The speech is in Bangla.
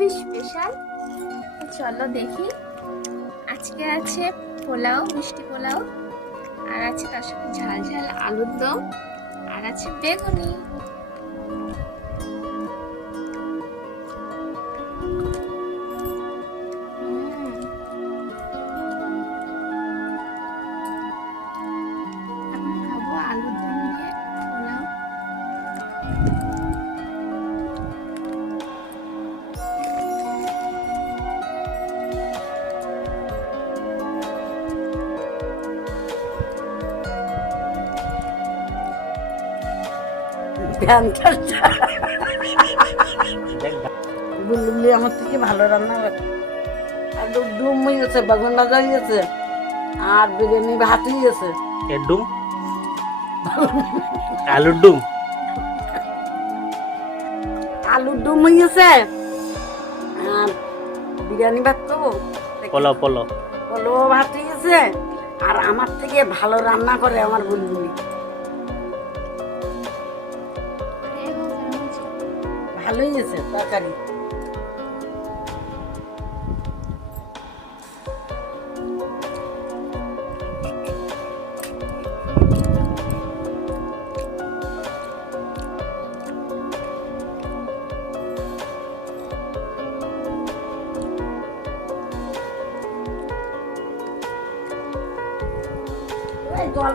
খুবই স্পেশাল। চলো দেখি। আজকে আছে পোলাও, মিষ্টি পোলাও, আর আছে তার সাথে ঝাল ঝাল আলুর দম, আর আছে বেগুনি। এখন খাবো আলুর দম দিয়ে পোলাও। বুলবুলি আমার থেকে ভালো রান্না করে। আর ডুম হয়েছে, বেগুন ভাজা হয়েছে, আর বিরিয়ানি ভাত হয়েছে। এর ডুম, আলুর ডুম, আলুর ডুম হয়েছে, আর বিরিয়ানি ভাত তো পোলাও পোলাও। পলো ভাত হয়েছে। আর আমার থেকে ভালো রান্না করে আমার বুলবুলি। ভালোই হয়েছে তরকারি। জল